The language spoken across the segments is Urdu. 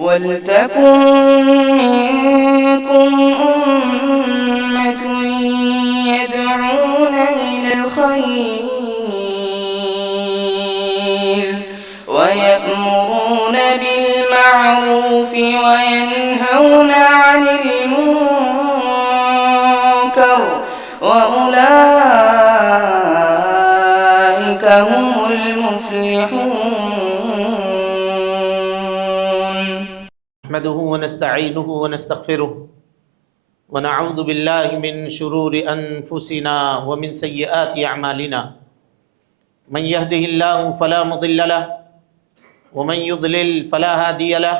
وَلْتَكُنْ مِنْكُمْ أُمَّةٌ يَدْعُونَ إِلَى الْخَيْرِ وَيَأْمُرُونَ بِالْمَعْرُوفِ وَيَنْهَوْنَ عَنِ الْمُنكَرِ وَأُولَئِكَ هُمُ الْمُفْلِحُونَ. نحمده ونستعينه ونستغفره ونعوذ بالله من شرور أنفسنا ومن سيئات أعمالنا من يهده الله فلا مضل له ومن يضلل فلا هادي له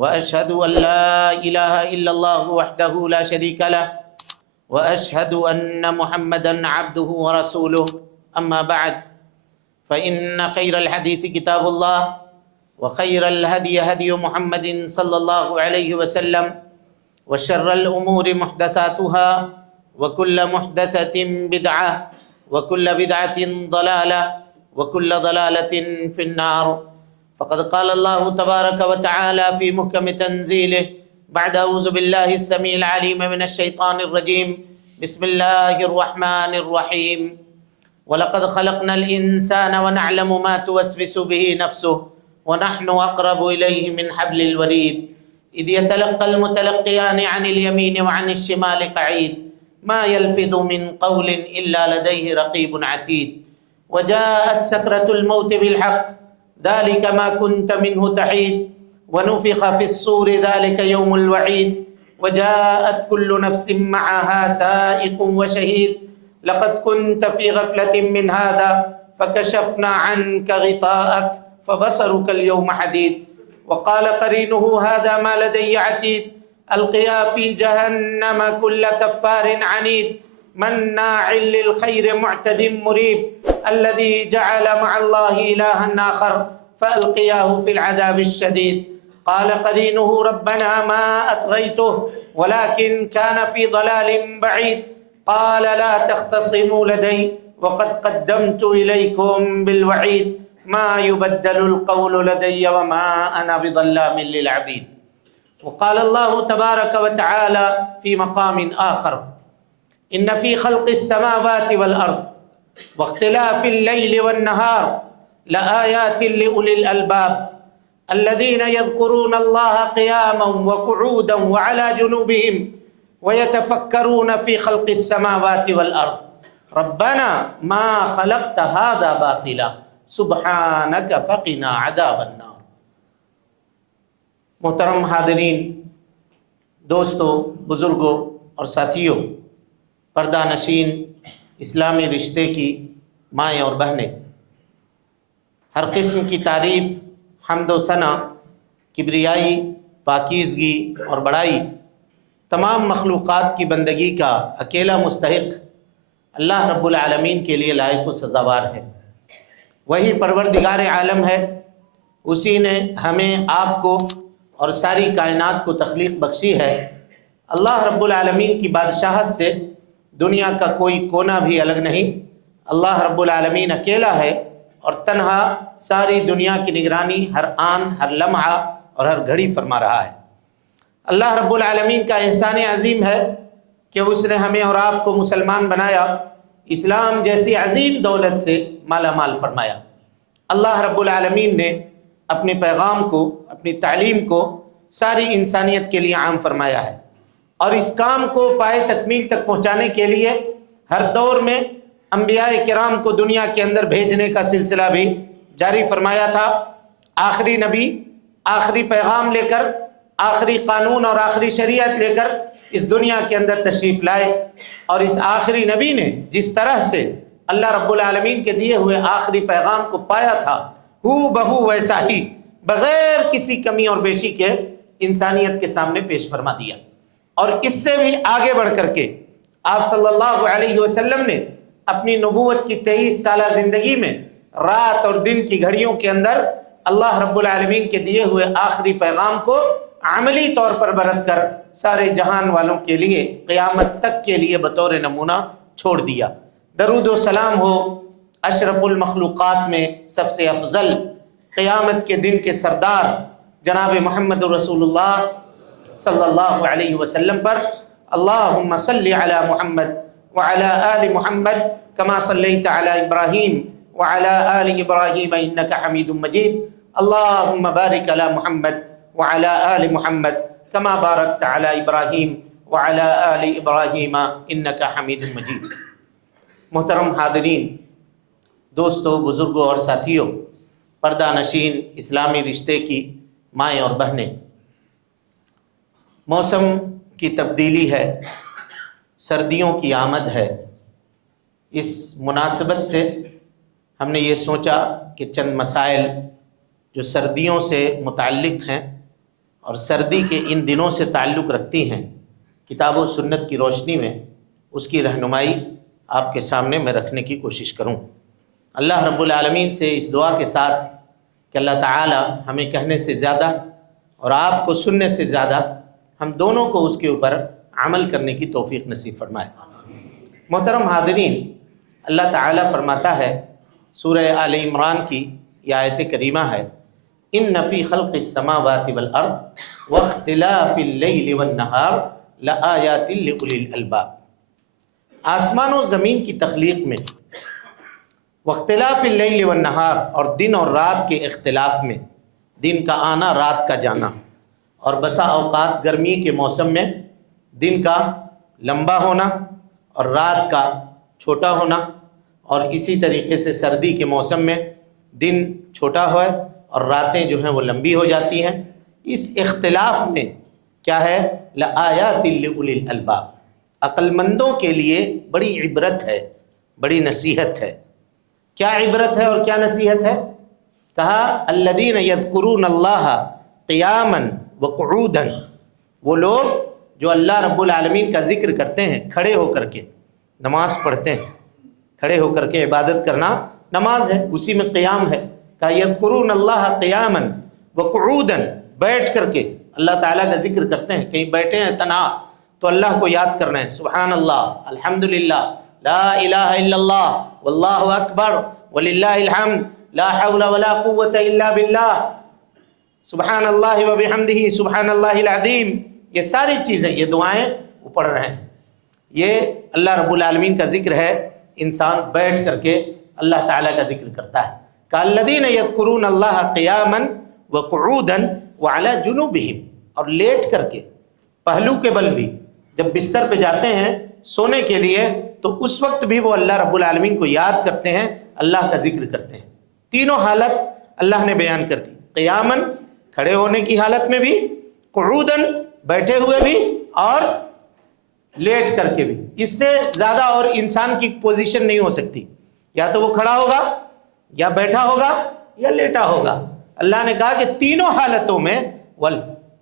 وأشهد أن لا إله إلا الله وحده لا شريك له وأشهد أن محمدا عبده ورسوله. أما بعد فإن خير الحديث كتاب الله وخير الهدي هدي محمد صلى الله عليه وسلم وشر الأمور محدثاتها وكل محدثة بدعة وكل بدعة ضلالة وكل ضلالة في النار. فقد قال الله تبارك وتعالى في محكم تنزيله بعد أعوذ بالله السميع العليم من الشيطان الرجيم بسم الله الرحمن الرحيم وَلَقَدْ خَلَقْنَا الْإِنسَانَ وَنَعْلَمُ مَا تُوَسْوِسُ بِهِ نَفْسُهُ وَنَحْنُ أَقْرَبُ إِلَيْهِ مِنْ حَبْلِ الْوَرِيدِ إِذْ يَتَلَقَّى الْمُتَلَقِّيَانِ عَنِ الْيَمِينِ وَعَنِ الشِّمَالِ قَعِيدٌ مَا يَلْفِظُ مِنْ قَوْلٍ إِلَّا لَدَيْهِ رَقِيبٌ عَتِيدٌ وَجَاءَتْ سَكْرَةُ الْمَوْتِ بِالْحَقِّ ذَلِكَ مَا كُنْتَ مِنْهُ تَحِيدُ وَنُفِخَ فِي الصُّورِ ذَلِكَ يَوْمُ الْوَعِيدِ وَجَاءَتْ كُلُّ نَفْسٍ مَعَهَا سَائِقٌ وَشَهِيدٌ لقد كنت في غفلة من هذا فكشفنا عنك غطاءك فبصرك اليوم حديد وقال قرينه هذا ما لدي عتيد ألقيا في جهنم كل كفار عنيد مناع للخير معتد مريب الذي جعل مع الله إلها آخر فألقياه في العذاب الشديد قال قرينه ربنا ما أطغيته ولكن كان في ضلال بعيد قال لا تختصموا لدي وقد قدمت إليكم بالوعيد ما يبدل القول لدي وما أنا بظلام للعبيد. وقال الله تبارك وتعالى في مقام آخر إن في خلق السماوات والأرض واختلاف الليل والنهار لآيات لأولي الألباب الذين يذكرون الله قياما وقعودا وعلى جنوبهم ويتفكرون في خلق السماوات والأرض ربنا ما خلقت هذا باطلا سبحانك فقنا عذاب النار. محترم حاضرین، دوستو، بزرگوں اور ساتھیوں، پردہ نشین اسلامی رشتے کی مائیں اور بہنیں، ہر قسم کی تعریف، حمد و ثنا، کبریائی، پاکیزگی اور بڑائی تمام مخلوقات کی بندگی کا اکیلا مستحق اللہ رب العالمین کے لیے لائق و سزاوار ہے. وہی پروردگار عالم ہے، اسی نے ہمیں، آپ کو اور ساری کائنات کو تخلیق بخشی ہے. اللہ رب العالمین کی بادشاہت سے دنیا کا کوئی کونا بھی الگ نہیں. اللہ رب العالمین اکیلا ہے اور تنہا ساری دنیا کی نگرانی ہر آن، ہر لمحہ اور ہر گھڑی فرما رہا ہے. اللہ رب العالمین کا احسان عظیم ہے کہ اس نے ہمیں اور آپ کو مسلمان بنایا، اسلام جیسی عظیم دولت سے مالا مال فرمایا. اللہ رب العالمین نے اپنے پیغام کو، اپنی تعلیم کو ساری انسانیت کے لیے عام فرمایا ہے، اور اس کام کو پائے تکمیل تک پہنچانے کے لیے ہر دور میں انبیاء کرام کو دنیا کے اندر بھیجنے کا سلسلہ بھی جاری فرمایا تھا. آخری نبی آخری پیغام لے کر، آخری قانون اور آخری شریعت لے کر اس دنیا کے اندر تشریف لائے، اور اس آخری نبی نے جس طرح سے اللہ رب العالمین کے دیے ہوئے آخری پیغام کو پایا تھا، ہو بہو ویسا ہی بغیر کسی کمی اور بیشی کے انسانیت کے سامنے پیش فرما دیا. اور اس سے بھی آگے بڑھ کر کے آپ صلی اللہ علیہ وسلم نے اپنی نبوت کی 23 سالہ زندگی میں رات اور دن کی گھڑیوں کے اندر اللہ رب العالمین کے دیے ہوئے آخری پیغام کو عملی طور پر برت کر سارے جہان والوں کے لیے قیامت تک کے لیے بطور نمونہ چھوڑ دیا. درود و سلام ہو اشرف المخلوقات میں سب سے افضل، قیامت کے دن کے سردار، جناب محمد رسول اللہ صلی اللہ علیہ وسلم پر۔ اللہم صلی علی محمد وعلی آل محمد کما صلیت علی ابراہیم وعلی آل ابراہیم انک حمید مجید۔ اللہم بارک علی محمد وعلی آل محمد کما بارکت علی ابراہیم وعلی آل ابراہیم انک حمید مجید۔ محترم حاضرین، دوستو، بزرگوں اور ساتھیوں، پردہ نشین اسلامی رشتے کی مائیں اور بہنیں، موسم کی تبدیلی ہے، سردیوں کی آمد ہے۔ اس مناسبت سے ہم نے یہ سوچا کہ چند مسائل جو سردیوں سے متعلق ہیں اور سردی کے ان دنوں سے تعلق رکھتی ہیں، کتاب و سنت کی روشنی میں اس کی رہنمائی آپ کے سامنے میں رکھنے کی کوشش کروں۔ اللہ رب العالمین سے اس دعا کے ساتھ کہ اللہ تعالی ہمیں کہنے سے زیادہ اور آپ کو سننے سے زیادہ ہم دونوں کو اس کے اوپر عمل کرنے کی توفیق نصیب فرمائے۔ محترم حاضرین، اللہ تعالی فرماتا ہے، سورہ آل عمران کی یہ آیت کریمہ ہے، ان فی خلق السماوات والارض واختلاف اللیل والنہار لآیات لأولی الالباب۔ آسمان و زمین کی تخلیق میں، واختلاف اللیل والنہار، اور دن اور رات کے اختلاف میں، دن کا آنا رات کا جانا، اور بسا اوقات گرمی کے موسم میں دن کا لمبا ہونا اور رات کا چھوٹا ہونا، اور اسی طریقے سے سردی کے موسم میں دن چھوٹا ہوئے اور راتیں جو ہیں وہ لمبی ہو جاتی ہیں۔ اس اختلاف میں کیا ہے؟ لآیات لأولی الالباب، عقل مندوں کے لیے بڑی عبرت ہے، بڑی نصیحت ہے۔ کیا عبرت ہے اور کیا نصیحت ہے؟ کہا الذین یذکرون اللہ قیاما وقعودا، وہ لوگ جو اللہ رب العالمین کا ذکر کرتے ہیں کھڑے ہو کر کے، نماز پڑھتے ہیں، کھڑے ہو کر کے عبادت کرنا نماز ہے، اسی میں قیام ہے۔ کہا یذکرون اللہ قیاما وقعودا، بیٹھ کر کے اللہ تعالیٰ کا ذکر کرتے ہیں، کہیں بیٹھے ہیں تنہا تو اللہ کو یاد کرنا ہے، سبحان اللہ، الحمدللہ، لا الہ الا اللہ، واللہ اکبر، وللہ الحمد، لا حول ولا قوة الا باللہ، سبحان اللہ وبحمدہ، سبحان اللہ العظیم۔ یہ ساری چیزیں، یہ دعائیں وہ پڑھ رہے ہیں، یہ اللہ رب العالمین کا ذکر ہے۔ انسان بیٹھ کر کے اللہ تعالیٰ کا ذکر کرتا ہے۔ کالذین یذکرون اللہ قیاما وقعودا وعلی جنوبہم، اور لیٹ کر کے، پہلو کے بل بھی، جب بستر پہ جاتے ہیں سونے کے لیے تو اس وقت بھی وہ اللہ رب العالمین کو یاد کرتے ہیں، اللہ کا ذکر کرتے ہیں۔ تینوں حالت اللہ نے بیان کر دی، قیاماً کھڑے ہونے کی حالت میں بھی، قعوداً بیٹھے ہوئے بھی، اور لیٹ کر کے بھی۔ اس سے زیادہ اور انسان کی پوزیشن نہیں ہو سکتی، یا تو وہ کھڑا ہوگا یا بیٹھا ہوگا یا لیٹا ہوگا۔ اللہ نے کہا کہ تینوں حالتوں میں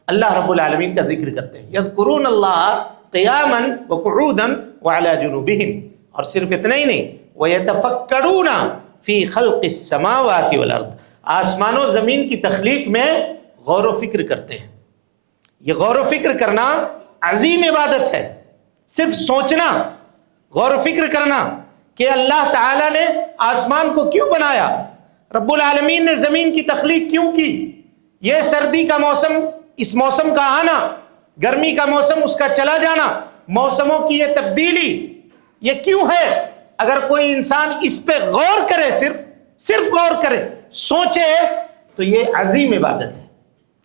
اللہ رب العالمین کا ذکر کرتے ہیں، یذکرون اللہ قیاما وقعودا وعلی جنوبہم۔ اور صرف اتنا ہی نہیں، ویتفکرون فی خلق السماوات والارض، آسمان و زمین کی تخلیق میں غور و فکر کرتے ہیں۔ یہ غور و فکر کرنا عظیم عبادت ہے، صرف سوچنا، غور و فکر کرنا کہ اللہ تعالیٰ نے آسمان کو کیوں بنایا، رب العالمین نے زمین کی تخلیق کیوں کی، یہ سردی کا موسم، اس موسم کا آنا، گرمی کا موسم، اس کا چلا جانا، موسموں کی یہ تبدیلی، یہ کیوں ہے؟ اگر کوئی انسان اس پہ غور کرے، صرف غور کرے، سوچے، تو یہ عظیم عبادت ہے۔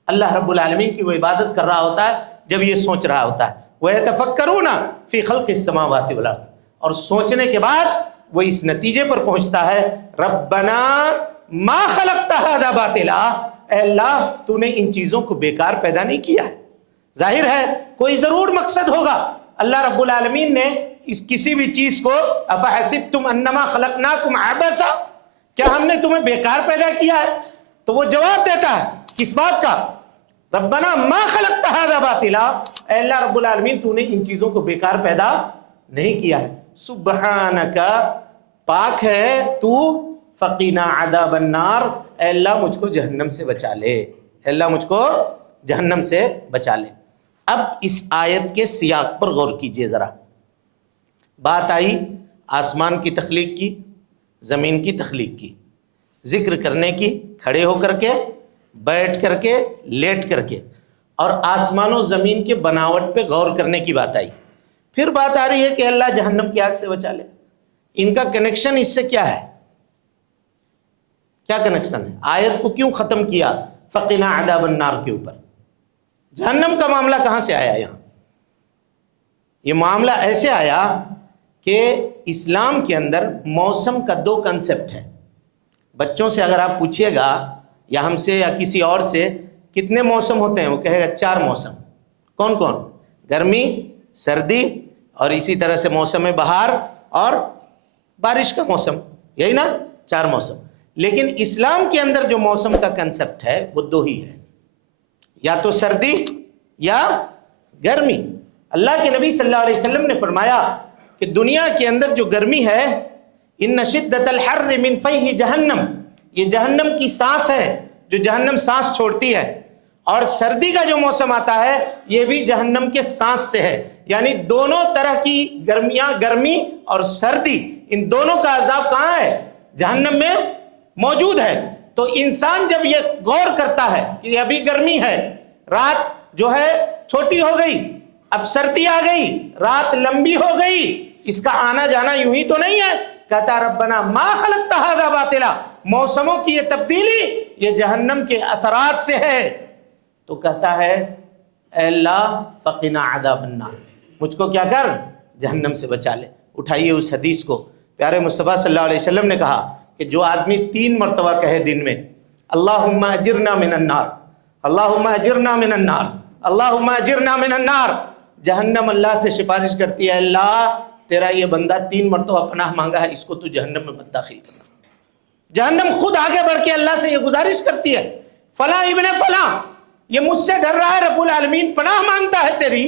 اللہ رب العالمین کی وہ عبادت کر رہا ہوتا ہے جب یہ سوچ رہا ہوتا ہے۔ وَيَتَفَكَّرُونَ فِي خَلْقِ السَّمَاوَاتِ وَالْأَرْضِ، اور سوچنے کے بعد وہ اس نتیجے پر پہنچتا ہے، رَبَّنَا مَا خَلَقْتَ هَذَا بَاطِلًا، اے اللہ تو نے ان چیزوں کو بیکار پیدا نہیں کیا ہے۔ ظاہر ہے کوئی ضرور مقصد ہوگا، اللہ رب العالمین نے اس کسی بھی چیز کو، أَفَحَسِبْتُمْ أَنَّمَا خَلَقْنَاكُمْ عَبَثًا، کیا ہم نے تمہیں بیکار پیدا کیا ہے؟ تو وہ جواب دیتا ہے کس بات کا؟ ربنا ما خلقت هذا باطلا، اے اللہ رب العالمین تو نے ان چیزوں کو بیکار پیدا نہیں کیا ہے۔ سبحانک، پاک ہے تو، فقینا عذاب النار، اے اللہ مجھ کو جہنم سے بچا لے، اے اللہ مجھ کو جہنم سے بچا لے۔ اب اس آیت کے سیاق پر غور کیجئے ذرا۔ بات آئی آسمان کی تخلیق کی، زمین کی تخلیق کی، ذکر کرنے کی، کھڑے ہو کر کے بیٹھ کر کے، لیٹ کر کے، اور آسمان و زمین کے بناوٹ پہ غور کرنے کی بات آئی۔ پھر بات آ رہی ہے کہ اللہ جہنم کی آگ سے بچا لے۔ ان کا کنیکشن اس سے کیا ہے؟ کیا کنیکشن ہے؟ آیت کو کیوں ختم کیا فقنا عذاب النار کے اوپر؟ جہنم کا معاملہ کہاں سے آیا یہاں؟ یہ معاملہ ایسے آیا کہ اسلام کے اندر موسم کا دو کنسپٹ ہے۔ بچوں سے اگر آپ پوچھیے گا یا ہم سے یا کسی اور سے کتنے موسم ہوتے ہیں، وہ کہے گا 4 موسم۔ کون کون؟ گرمی، سردی، اور اسی طرح سے موسم بہار اور بارش کا موسم، یہی نا 4 موسم۔ لیکن اسلام کے اندر جو موسم کا کنسپٹ ہے وہ 2 ہی ہے، یا تو سردی یا گرمی۔ اللہ کے نبی صلی اللہ علیہ وسلم نے فرمایا کہ دنیا کے اندر جو گرمی ہے، ان شدت الحر من فیہ جہنم، یہ جہنم کی سانس ہے جو جہنم سانس چھوڑتی ہے، اور سردی کا جو موسم آتا ہے یہ بھی جہنم کے سانس سے ہے۔ یعنی دونوں طرح کی گرمیاں، گرمی اور سردی، ان دونوں کا عذاب کہاں ہے؟ جہنم میں موجود ہے۔ تو انسان جب یہ غور کرتا ہے کہ ابھی گرمی ہے، رات جو ہے چھوٹی ہو گئی، اب سردی آ گئی، رات لمبی ہو گئی، اس کا آنا جانا یوں ہی تو نہیں ہے۔ کہتا ربنا ما خلقت ھذا باطلا، موسموں کی یہ تبدیلی یہ جہنم کے اثرات سے ہے۔ تو کہتا ہے اے اللہ فقنا عذاب النار، مجھ کو کیا کر؟ جہنم سے بچا لے۔ اٹھائیے اس حدیث کو۔ پیارے مصطفیٰ صلی اللہ علیہ وسلم نے کہا کہ جو آدمی 3 مرتبہ کہے دن میں اللہم اجرنا من النار، اللہم اجرنا من النار، اللہم اجرنا من النار، جہنم اللہ سے سفارش کرتی ہے اللہ تیرا یہ بندہ 3 مرتبہ پناہ مانگا ہے، اس کو تو جہنم میں مت داخل کرنا۔ جہنم خود آگے بڑھ کے اللہ سے یہ گزارش کرتی ہے فلاں ابن فلاں یہ مجھ سے ڈر رہا ہے، رب العالمین پناہ مانگتا ہے تیری،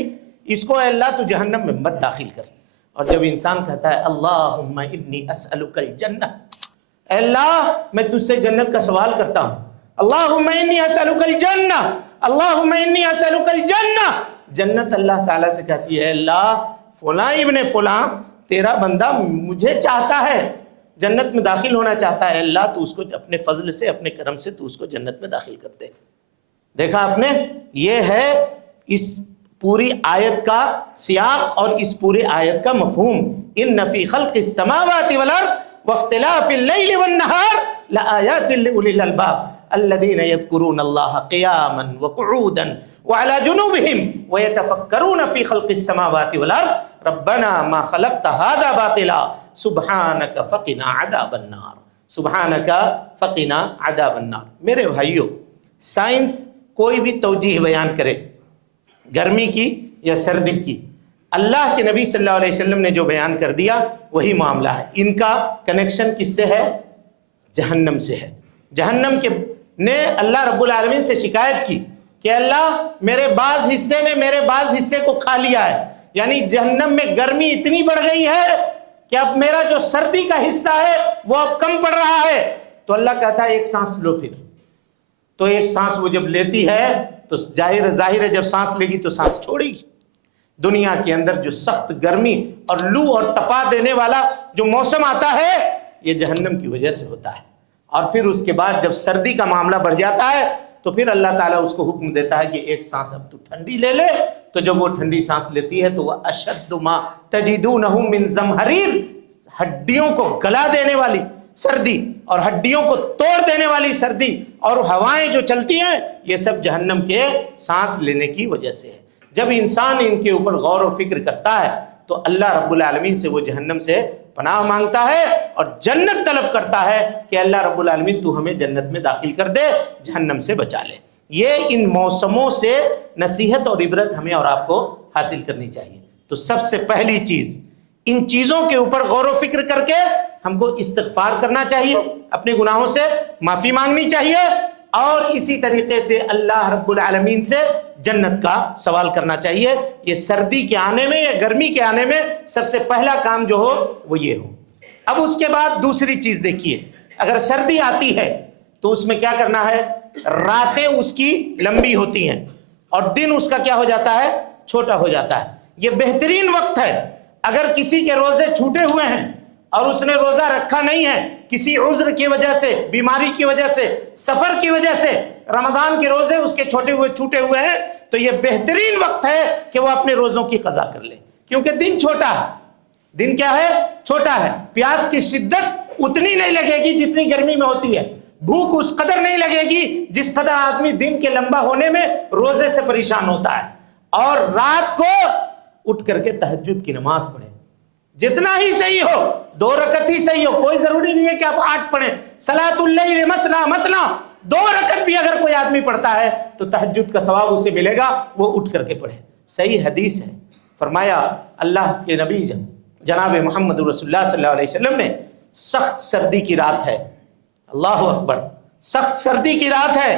اس کو اے اللہ تو جہنم میں مت داخل کر۔ اور جب انسان کہتا ہے اللہم انی اسألک الجنہ، اے اللہ میں تجھ سے جنت کا سوال کرتا ہوں، اللہم انی اسألک الجنہ، اللہم انی اسألک الجنہ، جنت اللہ تعالیٰ سے کہتی ہے اے اللہ فلاں ابن فلاں تیرا بندہ مجھے چاہتا ہے، جنت میں داخل ہونا چاہتا ہے، اللہ تو اس کو اپنے فضل سے، اپنے کرم سے تو اس کو جنت میں داخل کر دے۔ دیکھا آپ نے، یہ ہے اس پوری آیت کا سیاق اور اس پوری آیت کا مفہوم۔ ان فی خلق السماوات والارض واختلاف اللیل والنہار لآیات لأولی الالباب الذین یذکرون اللہ قیاما وقعودا وعلی جنوبہم ویتفکرون فی خلق السماوات والارض ربنا ما خلقت ھذا باطلا سبحانک فقنا عذاب النار، سبحانک فقنا عذاب النار۔ میرے بھائیو، سائنس کوئی بھی توجیہ بیان کرے گرمی کی یا سردی کی، اللہ کے نبی صلی اللہ علیہ وسلم نے جو بیان کر دیا وہی معاملہ ہے۔ ان کا کنیکشن کس سے ہے؟ جہنم سے ہے۔ جہنم کے نے اللہ رب العالمین سے شکایت کی کہ اللہ میرے بعض حصے نے میرے بعض حصے کو کھا لیا ہے، یعنی جہنم میں گرمی اتنی بڑھ گئی ہے کہ اب میرا جو سردی کا حصہ ہے وہ اب کم پڑ رہا ہے۔ تو اللہ کہتا ہے ایک سانس لو، پھر تو ایک سانس وہ جب لیتی ہے تو ظاہر ہے جب سانس لے گی تو سانس چھوڑے گی۔ دنیا کے اندر جو سخت گرمی اور لو اور تپا دینے والا جو موسم آتا ہے یہ جہنم کی وجہ سے ہوتا ہے۔ اور پھر اس کے بعد جب سردی کا معاملہ بڑھ جاتا ہے تو پھر اللہ تعالیٰ اس کو حکم دیتا ہے کہ ایک سانس اب تو ٹھنڈی لے لے۔ تو جب وہ ٹھنڈی سانس لیتی ہے تو وہ اشد ما تجدونہ من زمہریر، ہڈیوں کو گلا دینے والی سردی اور ہڈیوں کو توڑ دینے والی سردی اور ہوائیں جو چلتی ہیں یہ سب جہنم کے سانس لینے کی وجہ سے ہے۔ جب انسان ان کے اوپر غور و فکر کرتا ہے تو اللہ رب العالمین سے وہ جہنم سے پناہ مانگتا ہے اور جنت طلب کرتا ہے کہ اللہ رب العالمین تو ہمیں جنت میں داخل کر دے، جہنم سے بچا لے۔ یہ ان موسموں سے نصیحت اور عبرت ہمیں اور آپ کو حاصل کرنی چاہیے۔ تو سب سے پہلی چیز ان چیزوں کے اوپر غور و فکر کر کے ہم کو استغفار کرنا چاہیے، اپنے گناہوں سے معافی مانگنی چاہیے، اور اسی طریقے سے اللہ رب العالمین سے جنت کا سوال کرنا چاہیے۔ یہ سردی کے آنے میں یا گرمی کے آنے میں سب سے پہلا کام جو ہو وہ یہ ہو۔ اب اس کے بعد دوسری چیز دیکھیے، اگر سردی آتی ہے تو اس میں کیا کرنا ہے؟ راتیں اس کی لمبی ہوتی ہیں اور دن اس کا کیا ہو جاتا ہے؟ چھوٹا ہو جاتا ہے۔ یہ بہترین وقت ہے۔ اگر کسی کے روزے چھوٹے ہوئے ہیں اور اس نے روزہ رکھا نہیں ہے کسی عذر کی وجہ سے، بیماری کی وجہ سے، سفر کی وجہ سے، رمضان کے روزے اس کے چھوٹے ہوئے ہیں، تو یہ بہترین وقت ہے کہ وہ اپنے روزوں کی قضا کر لے، کیونکہ دن چھوٹا ہے۔ دن کیا ہے؟ چھوٹا ہے۔ پیاس کی شدت اتنی نہیں لگے گی جتنی گرمی میں ہوتی ہے، بھوک اس قدر نہیں لگے گی جس قدر آدمی دن کے لمبا ہونے میں روزے سے پریشان ہوتا ہے۔ اور رات کو اٹھ کر کے تہجد کی نماز پڑھیں، جتنا ہی صحیح ہو، 2 رکعت ہی صحیح ہو، کوئی ضروری نہیں ہے کہ آپ 8 پڑھیں۔ صلاۃ اللیل مثنی 2 رکعت بھی اگر کوئی آدمی پڑھتا ہے تو تہجد کا ثواب اسے ملے گا، وہ اٹھ کر کے پڑھے۔ صحیح حدیث ہے، فرمایا اللہ کے نبی جناب محمد رسول اللہ صلی اللہ علیہ وسلم نے، سخت سردی کی رات ہے، اللہ اکبر، سخت سردی کی رات ہے،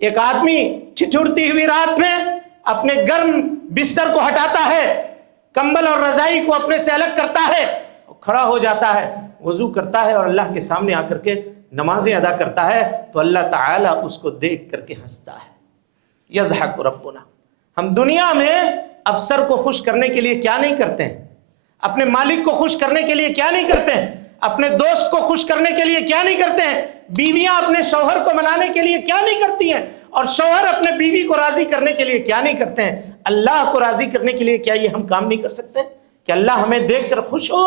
ایک آدمی ٹھٹھرتی ہوئی رات میں اپنے گرم بستر کو ہٹاتا ہے، کمبل اور رضائی کو اپنے سے الگ کرتا ہے، کھڑا ہو جاتا ہے، وضو کرتا ہے اور اللہ کے سامنے آ کر کے نمازیں ادا کرتا ہے، تو اللہ تعالیٰ اس کو دیکھ کر کے ہنستا ہے۔ یضحک ربنا۔ ہم دنیا میں افسر کو خوش کرنے کے لیے کیا نہیں کرتے ہیں، اپنے مالک کو خوش کرنے کے لیے کیا نہیں کرتے ہیں، اپنے دوست کو خوش کرنے کے لیے کیا نہیں کرتے ہیں، بیویاں اپنے شوہر کو منانے کے لیے کیا نہیں کرتی ہیں، اور شوہر اپنے بیوی کو راضی کرنے کے لیے کیا نہیں کرتے ہیں۔ اللہ کو راضی کرنے کے لیے کیا یہ ہم کام نہیں کر سکتے کہ اللہ ہمیں دیکھ کر خوش ہو،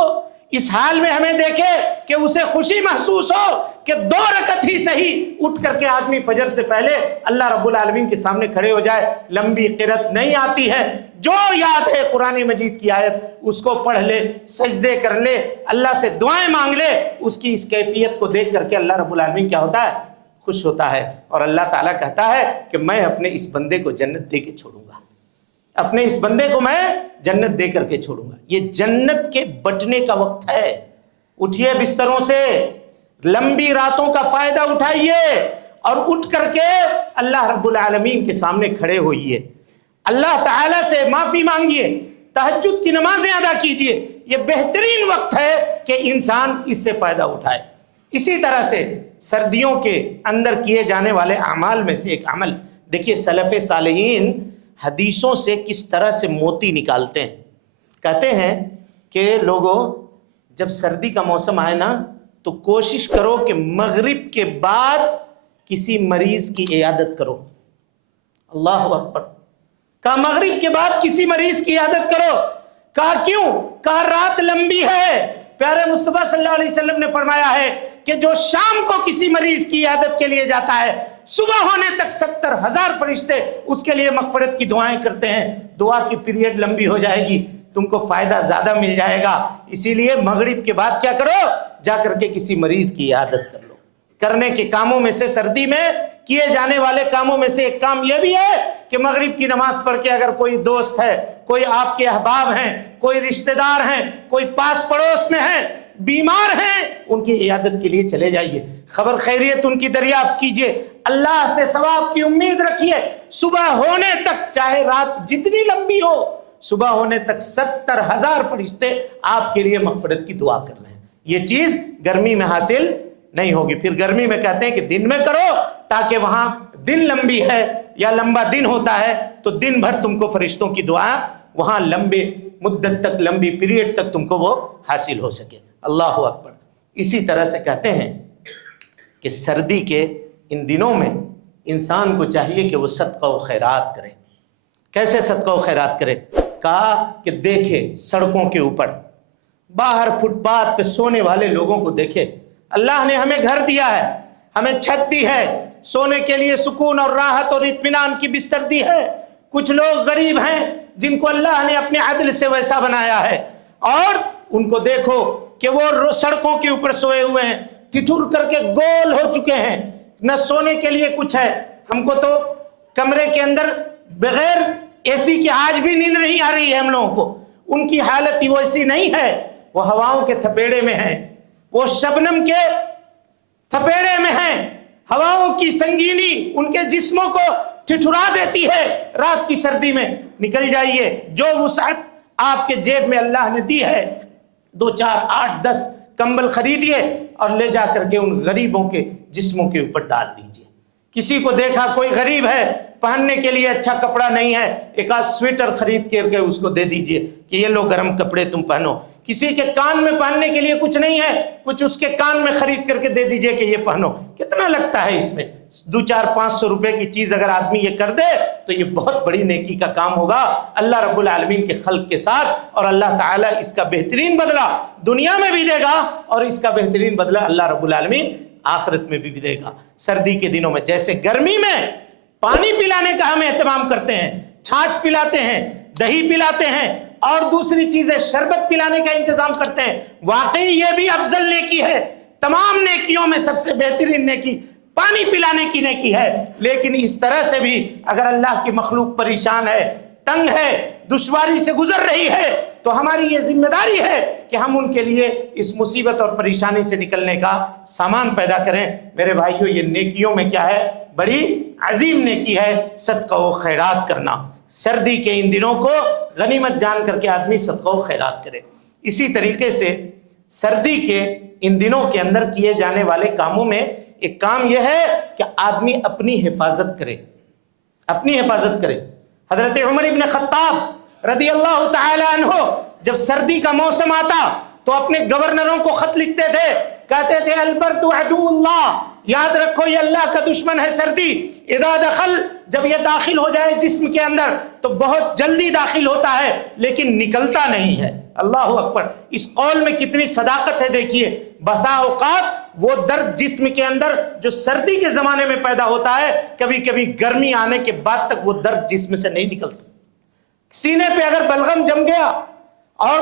اس حال میں ہمیں دیکھے کہ اسے خوشی محسوس ہو کہ 2 رکعت ہی صحیح اٹھ کر کے آدمی فجر سے پہلے اللہ رب العالمین کے سامنے کھڑے ہو جائے۔ لمبی قرات نہیں آتی ہے، جو یاد ہے قرآن مجید کی آیت اس کو پڑھ لے، سجدے کر لے، اللہ سے دعائیں مانگ لے، اس کی اس کیفیت کو دیکھ کر کے اللہ رب العالمین کیا ہوتا ہے؟ خوش ہوتا ہے، اور اللہ تعالیٰ کہتا ہے کہ میں اپنے اس بندے کو جنت دے کے چھوڑوں گا، اپنے اس بندے کو میں جنت دے کر کے چھوڑوں گا۔ یہ جنت کے بٹنے کا وقت ہے۔ اٹھیے بستروں سے، لمبی راتوں کا فائدہ اٹھائیے اور اٹھ کر کے اللہ رب العالمین کے سامنے کھڑے ہوئیے، اللہ تعالیٰ سے معافی مانگیے، تہجد کی نمازیں ادا کیجیے۔ یہ بہترین وقت ہے کہ انسان اس سے فائدہ اٹھائے۔ اسی طرح سے سردیوں کے اندر کیے جانے والے اعمال میں سے ایک عمل دیکھیے، سلف صالحین حدیثوں سے کس طرح سے موتی نکالتے ہیں۔ کہتے ہیں کہ لوگوں جب سردی کا موسم آئے نا تو کوشش کرو کہ مغرب کے بعد کسی مریض کی عیادت کرو۔ اللہ اکبر، کہا مغرب کے بعد کسی مریض کی عیادت کرو۔ کہا کیوں؟ کہا رات لمبی ہے، پیارے مصطفیٰ صلی اللہ علیہ وسلم نے فرمایا ہے کہ جو شام کو کسی مریض کی عیادت کے لیے جاتا ہے، صبح ہونے تک 70,000 فرشتے اس کے لیے مغفرت کی دعائیں کرتے ہیں۔ دعا کی پیریڈ لمبی ہو جائے گی، تم کو فائدہ زیادہ مل جائے گا، اسی لیے مغرب کے بعد کیا کرو؟ جا کر کے کسی مریض کی عیادت کر لو۔ کرنے کے کاموں میں سے، سردی میں کیے جانے والے کاموں میں سے ایک کام یہ بھی ہے کہ مغرب کی نماز پڑھ کے اگر کوئی دوست ہے، کوئی آپ کے احباب ہیں، کوئی رشتہ دار ہیں، کوئی پاس پڑوس میں ہیں، بیمار ہیں، ان کی عیادت کے لیے چلے جائیے، خبر خیریت ان کی دریافت کیجیے، اللہ سے ثواب کی امید رکھیے۔ صبح ہونے تک، چاہے رات جتنی لمبی ہو، صبح ہونے تک 70,000 فرشتے آپ کے لیے مغفرت کی دعا کر رہے ہیں۔ یہ چیز گرمی میں حاصل نہیں ہوگی۔ پھر گرمی میں کہتے ہیں کہ دن میں کرو تاکہ وہاں دن لمبی ہے یا لمبا دن ہوتا ہے تو دن بھر تم کو فرشتوں کی دعا وہاں لمبے مدت تک، لمبی پیریڈ تک تم کو وہ حاصل ہو سکے۔ اللہ اکبر۔ اسی طرح سے کہتے ہیں کہ سردی کے ان دنوں میں انسان کو چاہیے کہ وہ صدقہ و خیرات کرے۔ کیسے صدقہ و خیرات کرے؟ کہا کہ دیکھے سڑکوں کے اوپر، باہر فٹ پاتھ پہ سونے والے لوگوں کو دیکھے۔ اللہ نے ہمیں گھر دیا ہے، ہمیں چھت دی ہے، سونے کے لیے سکون اور راحت اور اطمینان کی بستر دی ہے۔ کچھ لوگ غریب ہیں جن کو اللہ نے اپنے عدل سے ویسا بنایا ہے، اور ان کو دیکھو کہ وہ سڑکوں کے اوپر سوئے ہوئے ہیں، ٹھٹھر کر کے گول ہو چکے ہیں، نہ سونے کے لیے کچھ ہے۔ ہم کو تو کمرے کے اندر بغیر اے سی کے آج بھی نیند نہیں آ رہی ہے ہم لوگوں کو۔ ان کی حالت ہی ویسی نہیں ہے، وہ ہواؤں کے تھپیڑے میں ہیں، وہ شبنم کے تھپیڑے میں ہیں، ہواؤں کی سنگینی ان کے جسموں کو ٹھٹھرا دیتی ہے۔ رات کی سردی میں نکل جائیے، جو وسعت آپ کے جیب میں اللہ نے دی ہے، 2 4 8 10 کمبل خریدیے اور لے جا کر کے ان غریبوں کے جسموں کے اوپر ڈال دیجیے۔ کسی کو دیکھا کوئی غریب ہے، پہننے کے لیے اچھا کپڑا نہیں ہے، ایک آدھ سویٹر خرید کر کے اس کو دے دیجئے کہ یہ لو گرم کپڑے تم پہنو۔ کسی کے کان میں پہننے کے لیے کچھ نہیں ہے، کچھ اس کے کان میں خرید کر کے دے دیجئے کہ یہ پہنو، کتنا لگتا ہے اس میں؟ 200-500 روپے کی چیز اگر آدمی یہ کر دے تو یہ بہت بڑی نیکی کا کام ہوگا اللہ رب العالمین کے خلق کے ساتھ، اور اللہ تعالیٰ اس کا بہترین بدلہ دنیا میں بھی دے گا، اور اس کا بہترین بدلہ اللہ رب العالمین آخرت میں بھی دے گا۔ سردی کے دنوں میں جیسے گرمی میں پانی پلانے کا ہم اہتمام کرتے ہیں، چھاچھ پلاتے ہیں، دہی پلاتے ہیں، اور دوسری چیزیں شربت پلانے کا انتظام کرتے ہیں، واقعی یہ بھی افضل نیکی ہے، تمام نیکیوں میں سب سے بہترین نیکی پانی پلانے کی نیکی ہے۔ لیکن اس طرح سے بھی اگر اللہ کی مخلوق پریشان ہے، تنگ ہے، دشواری سے گزر رہی ہے، تو ہماری یہ ذمہ داری ہے کہ ہم ان کے لیے اس مصیبت اور پریشانی سے نکلنے کا سامان پیدا کریں۔ میرے بھائیوں، یہ نیکیوں میں کیا ہے؟ بڑی عظیم نیکی ہے صدقہ و خیرات کرنا۔ سردی کے ان دنوں کو غنیمت جان کر کے آدمی صدقہ و خیرات کرے۔ اسی طریقے سے سردی کے ان دنوں کے اندر کیے جانے والے کاموں میں ایک کام یہ ہے کہ آدمی اپنی حفاظت کرے، اپنی حفاظت کرے۔ حضرت عمر ابن خطاب رضی اللہ تعالی عنہ جب سردی کا موسم آتا تو اپنے گورنروں کو خط لکھتے تھے، کہتے تھے البرد عدو اللہ، یاد رکھو یہ اللہ کا دشمن ہے سردی۔ اذا دخل، جب یہ داخل ہو جائے جسم کے اندر تو بہت جلدی داخل ہوتا ہے لیکن نکلتا نہیں ہے۔ اللہ اکبر، اس قول میں کتنی صداقت ہے دیکھیے۔ بسا اوقات وہ درد جسم کے اندر جو سردی کے زمانے میں پیدا ہوتا ہے، کبھی کبھی گرمی آنے کے بعد تک وہ درد جسم سے نہیں نکلتا۔ سینے پہ اگر بلغم جم گیا اور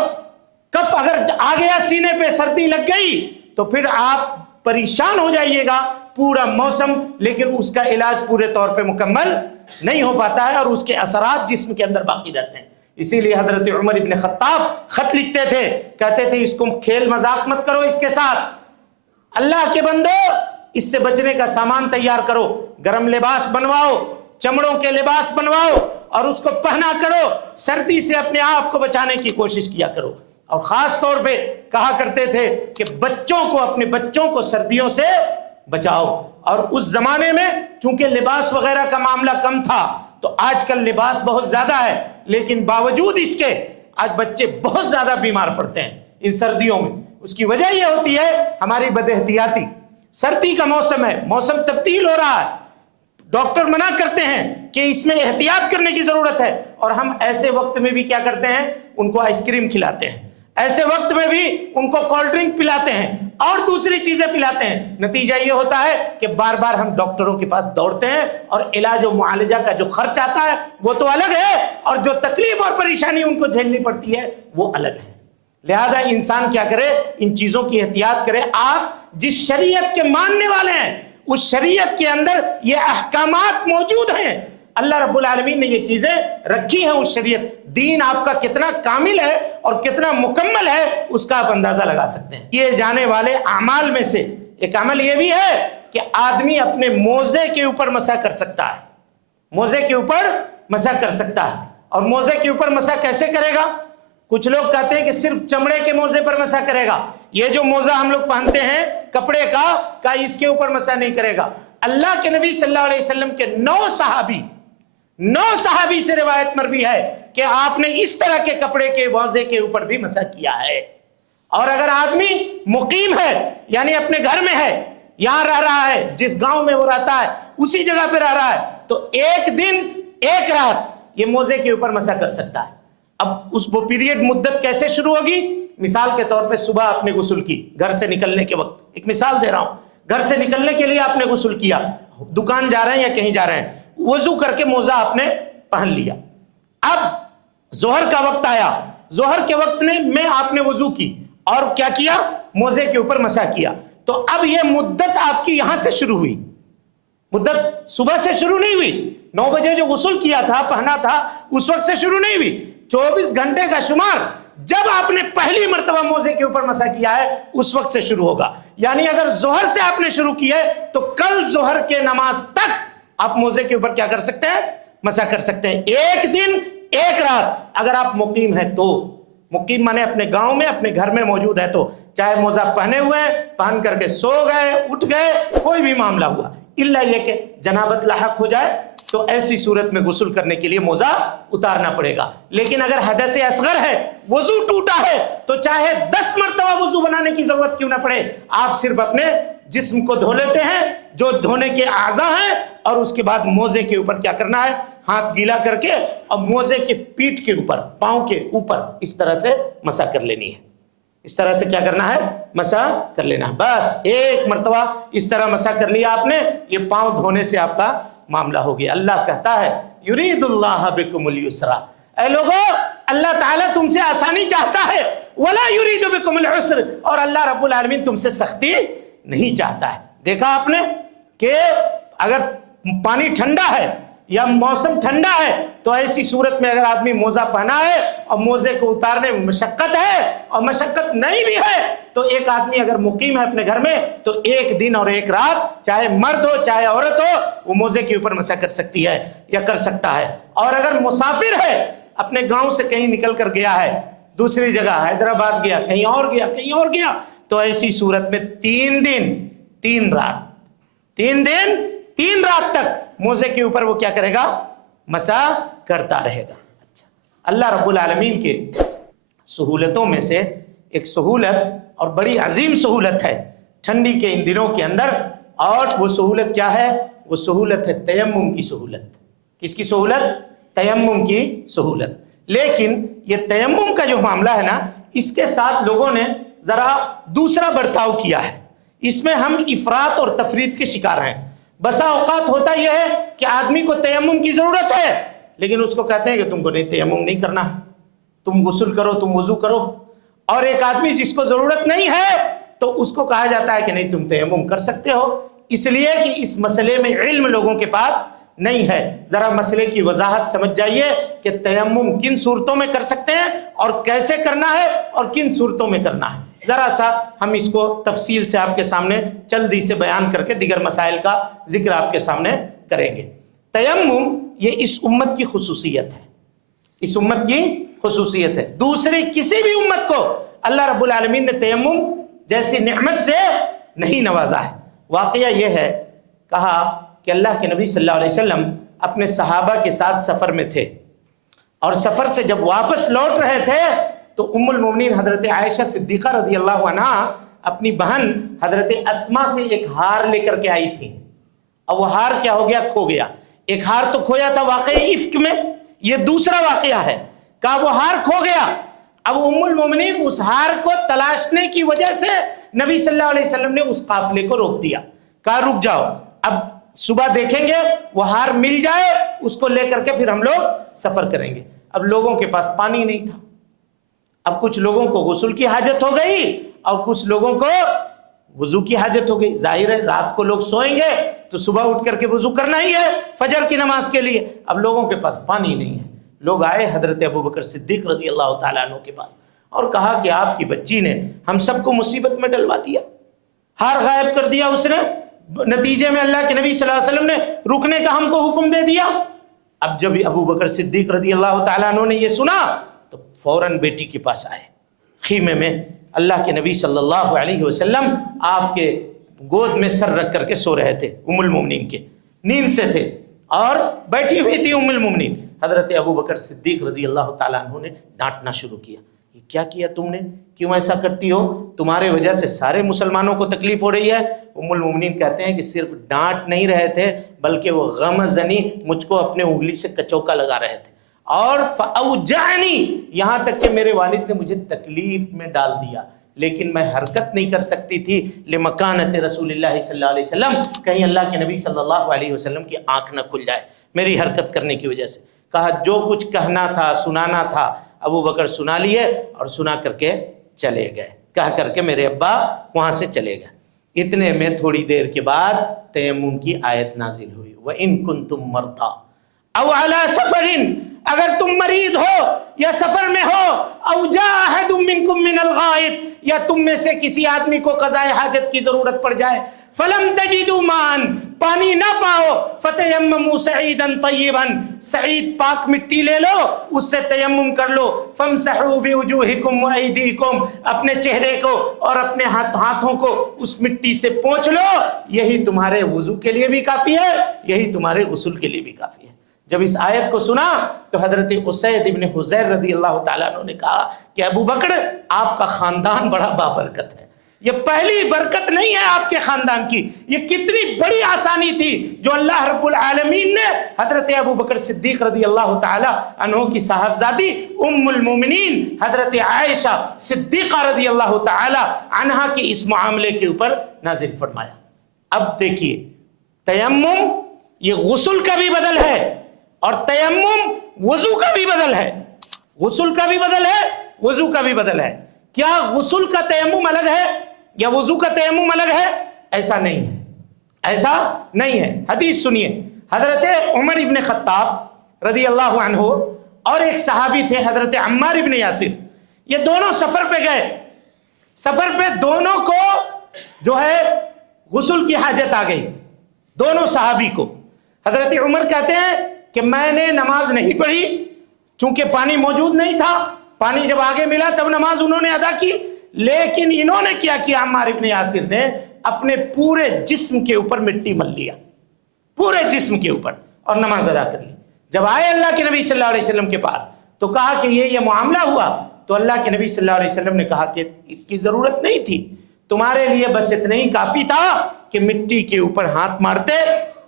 کف اگر آ گیا سینے پہ، سردی لگ گئی تو پھر آپ پریشان ہو جائیے گا پورا موسم، لیکن اس کا علاج پورے طور پہ مکمل نہیں ہو پاتا ہے اور اس کے اثرات جسم کے اندر باقی رہتے ہیں۔ اسی لیے حضرت عمر ابن خطاب خط لکھتے تھے، کہتے تھے اس کو کھیل مذاق مت کرو اس کے ساتھ، اللہ کے بندو اس سے بچنے کا سامان تیار کرو، گرم لباس بنواؤ، چمڑوں کے لباس بنواؤ اور اس کو پہنا کرو، سردی سے اپنے آپ کو بچانے کی کوشش کیا کرو۔ اور خاص طور پہ کہا کرتے تھے کہ بچوں کو، اپنے بچوں کو سردیوں سے بچاؤ۔ اور اس زمانے میں چونکہ لباس وغیرہ کا معاملہ کم تھا تو آج کل لباس بہت زیادہ ہے، لیکن باوجود اس کے آج بچے بہت زیادہ بیمار پڑتے ہیں ان سردیوں میں۔ اس کی وجہ یہ ہوتی ہے ہماری بد احتیاطی۔ سردی کا موسم ہے، موسم تبدیل ہو رہا ہے، ڈاکٹر منع کرتے ہیں کہ اس میں احتیاط کرنے کی ضرورت ہے، اور ہم ایسے وقت میں بھی کیا کرتے ہیں؟ ان کو آئس کریم کھلاتے ہیں، ایسے وقت میں بھی ان کو کولڈ ڈرنک پلاتے ہیں اور دوسری چیزیں پلاتے ہیں۔ نتیجہ یہ ہوتا ہے کہ بار بار ہم ڈاکٹروں کے پاس دوڑتے ہیں اور علاج و معالجہ کا جو خرچ آتا ہے وہ تو الگ ہے، اور جو تکلیف اور پریشانی ان کو جھیلنی پڑتی ہے وہ الگ ہے۔ لہذا انسان کیا کرے؟ ان چیزوں کی احتیاط کرے۔ آپ جس شریعت کے ماننے والے ہیں اس شریعت کے اندر یہ احکامات موجود ہیں، اللہ رب العالمین نے یہ چیزیں رکھی ہیں۔ اس شریعت، دین آپ کا کتنا کامل ہے اور کتنا مکمل ہے اس کا آپ اندازہ لگا سکتے ہیں۔ یہ جانے والے اعمال میں سے ایک عمل یہ بھی ہے کہ آدمی اپنے موزے کے اوپر مسح کر سکتا ہے، موزے کے اوپر مسح کر سکتا ہے۔ اور موزے کے اوپر مسح کیسے کرے گا؟ کچھ لوگ کہتے ہیں کہ صرف چمڑے کے موزے پر مسح کرے گا، یہ جو موزہ ہم لوگ پہنتے ہیں کپڑے کا اس کے اوپر مسح نہیں کرے گا۔ اللہ کے نبی صلی اللہ علیہ وسلم کے 9 صحابی سے روایت مروی ہے کہ آپ نے اس طرح کے کپڑے کے موزے کے اوپر بھی مسح کیا ہے۔ اور اگر آدمی مقیم ہے یعنی اپنے گھر میں ہے، یہاں رہ رہا ہے، جس گاؤں میں وہ رہتا ہے اسی جگہ پہ رہ رہا ہے، تو ایک دن ایک رات یہ موزے کے اوپر مسح کر سکتا ہے۔ اب وہ پیریڈ مدت کیسے شروع ہوگی؟ مثال کے طور پہ صبح آپ نے غسل کی، گھر سے نکلنے کے وقت، ایک مثال دے رہا ہوں، گھر سے نکلنے کے لیے آپ نے غسل کیا، دکان جا رہے ہیں یا کہیں جا رہے ہیں، وضو کر کے موزہ آپ نے پہن لیا۔ اب ظہر کا وقت آیا، ظہر کے وقت میں آپ نے وضو کی اور کیا کیا؟ موزے کے اوپر مسح کیا۔ تو اب یہ مدت آپ کی یہاں سے شروع ہوئی، مدت صبح سے شروع نہیں ہوئی، 9 بجے جو غسل کیا تھا، پہنا تھا، اس وقت سے شروع نہیں ہوئی۔ 24 گھنٹے کا شمار جب آپ نے پہلی مرتبہ موزے کے اوپر مسح کیا ہے اس وقت سے شروع ہوگا۔ یعنی اگر ظہر سے آپ نے شروع کیا ہے تو کل ظہر کے نماز تک آپ موزے کے اوپر کیا کر سکتے ہیں؟ مسح کر سکتے ہیں۔ ایک دن ایک رات اگر آپ مقیم ہیں تو، مقیم مانے اپنے گاؤں میں اپنے گھر میں موجود ہے تو، چاہے موزہ پہنے ہوئے ہیں، پہن کر کے سو گئے، اٹھ گئے، کوئی بھی معاملہ ہوا، الا یہ کہ جنابت لاحق ہو جائے تو ایسی صورت میں غسل کرنے کے لیے موزہ اتارنا پڑے گا. لیکن اگر حدث اصغر ہے, وضو ٹوٹا ہے, تو چاہے 10 مرتبہ وضو بنانے کی ضرورت کیوں نہ پڑے, آپ صرف اپنے جسم کو دھو لیتے ہیں جو دھونے کے اعضاء ہیں, اور اس کے بعد موزے کے اوپر کیا کرنا ہے, ہاتھ گیلا کر کے اور موزے کے پیٹھ کے اوپر, پاؤں کے اوپر اس طرح سے مسح کر لینی ہے. اس طرح سے کیا کرنا ہے, مسح کر لینا ہے. بس ایک مرتبہ اس طرح مسح کر لیا آپ نے, یہ پاؤں دھونے سے آپ کا معاملہ ہو گیا. اللہ کہتا ہے یرید اللہ بکم اليسر, اے لوگو اللہ تعالیٰ تم سے آسانی چاہتا ہے, ولا یرید بکم العسر, اور اللہ رب العالمین تم سے سختی نہیں چاہتا ہے. دیکھا آپ نے کہ اگر پانی ٹھنڈا ہے یا موسم ٹھنڈا ہے تو ایسی صورت میں اگر آدمی موزہ پہنا ہے اور موزے کو اتارنے میں مشقت ہے اور مشقت نہیں بھی ہے, تو ایک آدمی اگر مقیم ہے اپنے گھر میں تو 1 دن اور 1 رات, چاہے مرد ہو چاہے عورت ہو, وہ موزے کے اوپر مسح کر سکتی ہے یا کر سکتا ہے. اور اگر مسافر ہے, اپنے گاؤں سے کہیں نکل کر گیا ہے دوسری جگہ, حیدرآباد گیا, کہیں اور گیا, کہیں اور گیا, تو ایسی صورت میں 3 دن 3 رات 3 دن 3 رات تک موزے کے اوپر وہ کیا کرے گا, مسح کرتا رہے گا. اچھا, اللہ رب العالمین کے سہولتوں میں سے ایک سہولت اور بڑی عظیم سہولت ہے ٹھنڈی کے ان دنوں کے اندر, اور وہ سہولت کیا ہے, وہ سہولت ہے تیمم کی سہولت. کس کی سہولت, تیمم کی سہولت. لیکن یہ تیمم کا جو معاملہ ہے نا, اس کے ساتھ لوگوں نے ذرا دوسرا برتاؤ کیا ہے. اس میں ہم افراط اور تفریط کے شکار ہیں. بسا اوقات ہوتا یہ ہے کہ آدمی کو تیمم کی ضرورت ہے, لیکن اس کو کہتے ہیں کہ تم کو نہیں تیمم نہیں کرنا, تم غسل کرو, تم وضو کرو. اور ایک آدمی جس کو ضرورت نہیں ہے تو اس کو کہا جاتا ہے کہ نہیں تم تیمم کر سکتے ہو, اس لیے کہ اس مسئلے میں علم لوگوں کے پاس نہیں ہے. ذرا مسئلے کی وضاحت سمجھ جائیے کہ تیمم کن صورتوں میں کر سکتے ہیں اور کیسے کرنا ہے اور کن صورتوں میں کرنا ہے. ذرا سا ہم اس کو تفصیل سے آپ کے سامنے جلدی سے بیان کر کے دیگر مسائل کا ذکر آپ کے سامنے کریں گے. تیمم یہ اس امت کی خصوصیت ہے, اس امت کی خصوصیت ہے. دوسرے کسی بھی امت کو اللہ رب العالمین نے تیمم جیسی نعمت سے نہیں نوازا ہے. واقعہ یہ ہے, کہا کہ اللہ کے نبی صلی اللہ علیہ وسلم اپنے صحابہ کے ساتھ سفر میں تھے, اور سفر سے جب واپس لوٹ رہے تھے تو ام المومنین حضرت عائشہ صدیقہ رضی اللہ عنہ اپنی بہن حضرت اسما سے ایک ہار لے کر کے آئی تھی. اب وہ ہار کیا ہو گیا, کھو گیا. ایک ہار تو کھویا تھا واقعی افک میں, یہ دوسرا واقعہ ہے. کہا وہ ہار کھو گیا. اب ام المومنین اس ہار کو تلاشنے کی وجہ سے نبی صلی اللہ علیہ وسلم نے اس قافلے کو روک دیا. کہا رک جاؤ, اب صبح دیکھیں گے وہ ہار مل جائے, اس کو لے کر کے پھر ہم لوگ سفر کریں گے. اب لوگوں کے پاس پانی نہیں تھا. اب کچھ لوگوں کو غسل کی حاجت ہو گئی اور کچھ لوگوں کو وضو کی حاجت ہو گئی. ظاہر ہے رات کو لوگ سوئیں گے تو صبح اٹھ کر کے وضو کرنا ہی ہے فجر کی نماز کے لیے. اب لوگوں کے پاس پانی نہیں ہے. لوگ آئے حضرت ابوبکر صدیق رضی اللہ تعالیٰ عنہ کے پاس اور کہا کہ آپ کی بچی نے ہم سب کو مصیبت میں ڈلوا دیا, ہار غائب کر دیا اس نے, نتیجے میں اللہ کے نبی صلی اللہ علیہ وسلم نے رکنے کا ہم کو حکم دے دیا. اب جب ابوبکر صدیق رضی اللہ تعالیٰ عنہ نے یہ سنا تو فوراً بیٹی کے پاس آئے. خیمے میں اللہ کے نبی صلی اللہ علیہ وسلم آپ کے گود میں سر رکھ کر کے سو رہے تھے, ام المومنین کے نیند سے تھے, اور بیٹھی ہوئی تھی ام المومنین. حضرت ابوبکر صدیق رضی اللہ تعالیٰ عنہ نے ڈانٹنا شروع کیا. یہ کیا کیا تم نے, کیوں ایسا کرتی ہو, تمہارے وجہ سے سارے مسلمانوں کو تکلیف ہو رہی ہے. ام المومنین کہتے ہیں کہ صرف ڈانٹ نہیں رہے تھے بلکہ وہ غم زنی مجھ کو اپنے انگلی سے کچوکا لگا رہے تھے, اور فاوجعنی, یہاں تک کہ میرے والد نے مجھے تکلیف میں ڈال دیا, لیکن میں حرکت نہیں کر سکتی تھی. لمکانت رسول اللہ صلی اللہ علیہ وسلم, کہیں اللہ کے نبی صلی اللہ علیہ وسلم کی آنکھ نہ کھل جائے میری حرکت کرنے کی وجہ سے. کہا جو کچھ کہنا تھا سنانا تھا ابوبکر سنا لیے اور سنا کر کے چلے گئے. کہہ کر کے میرے ابا وہاں سے چلے گئے. اتنے میں تھوڑی دیر کے بعد تیمم کی آیت نازل ہوئی. وَإِن كُنتُم مَرْضَىٰ أَوْ عَلَىٰ سَفَرٍ, اگر تم مریض ہو یا سفر میں ہو, او جاء احد منکم من الغائط, یا تم میں سے کسی آدمی کو قضاء حاجت کی ضرورت پڑ جائے, فلم تجدوا ماء, پانی نہ پاؤ, فتیمموا صعیدا طیبا, سعید پاک مٹی لے لو اس سے تیمم کر لو, فامسحوا بوجوہکم وایدیکم, اپنے چہرے کو اور اپنے ہاتھوں کو اس مٹی سے پونچھ لو, یہی تمہارے وضو کے لیے بھی کافی ہے, یہی تمہارے غسل کے لیے بھی کافی ہے. جب اس آیت کو سنا تو حضرت اسید ابن حضیر رضی اللہ تعالیٰ عنہ نے کہا کہ ابو بکر آپ کا خاندان بڑا بابرکت ہے، یہ پہلی برکت نہیں ہے آپ کے خاندان کی، یہ کتنی بڑی آسانی تھی جو اللہ رب العالمین نے حضرت ابو بکر صدیق رضی اللہ تعالی عنہ کی صاحبزادی ام المومنین حضرت عائشہ صدیقہ رضی اللہ تعالی عنہا کی اس معاملے کے اوپر نازل فرمایا۔ اب دیکھیے تیمم یہ غسل کا بھی بدل ہے اور تیمم وضو کا بھی بدل ہے، غسل کا بھی بدل ہے، وضو کا بھی بدل ہے۔ کیا غسل کا تیمم الگ ہے یا وضو کا تیمم الگ ہے؟ ایسا نہیں ہے، ایسا نہیں ہے۔ حدیث سنیے، حضرت عمر ابن خطاب رضی اللہ عنہ اور ایک صحابی تھے حضرت عمار ابن یاسر، یہ دونوں سفر پہ گئے، سفر پہ دونوں کو جو ہے غسل کی حاجت آ گئی، دونوں صحابی کو۔ حضرت عمر کہتے ہیں کہ میں نے نماز نہیں پڑھی چونکہ پانی موجود نہیں تھا، پانی جب آگے ملا تب نماز انہوں نے ادا کی، لیکن انہوں نے کیا کیا، عمار ابن یاسر نے اپنے پورے جسم کے اوپر مٹی مل لیا، پورے جسم کے اوپر، اور نماز ادا کر لی۔ جب آئے اللہ کے نبی صلی اللہ علیہ وسلم کے پاس تو کہا کہ یہ معاملہ ہوا، تو اللہ کے نبی صلی اللہ علیہ وسلم نے کہا کہ اس کی ضرورت نہیں تھی، تمہارے لیے بس اتنا ہی کافی تھا کہ مٹی کے اوپر ہاتھ مارتے